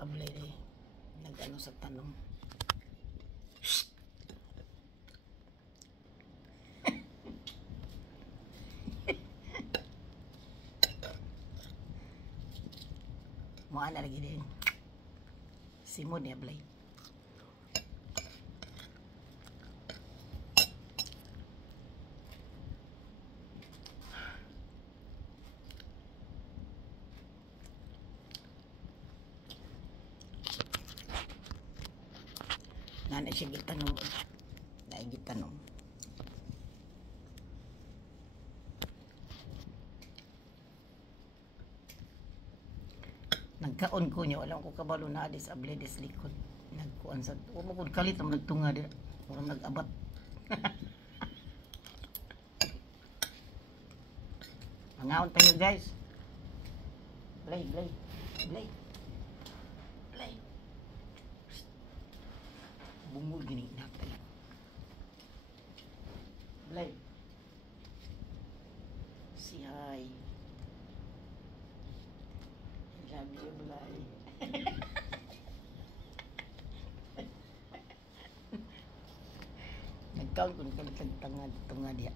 sa ablay eh. Nag-ano sa tanong. Maana lagi din. Simon ni ablay. Nanay siya gitanong. Nanay gitanong. Nagkaon ko niya. Walang ko kabalo na adis abledes likod. Nagkuan sa... Wala ko kalit naman nagtunga din. Walang nag-abat. Mangaon tayo guys. Play. Bungul gini natin. Blay. Si hi. Love you, Blay. Nagkaon ko nagkalit tunga diya.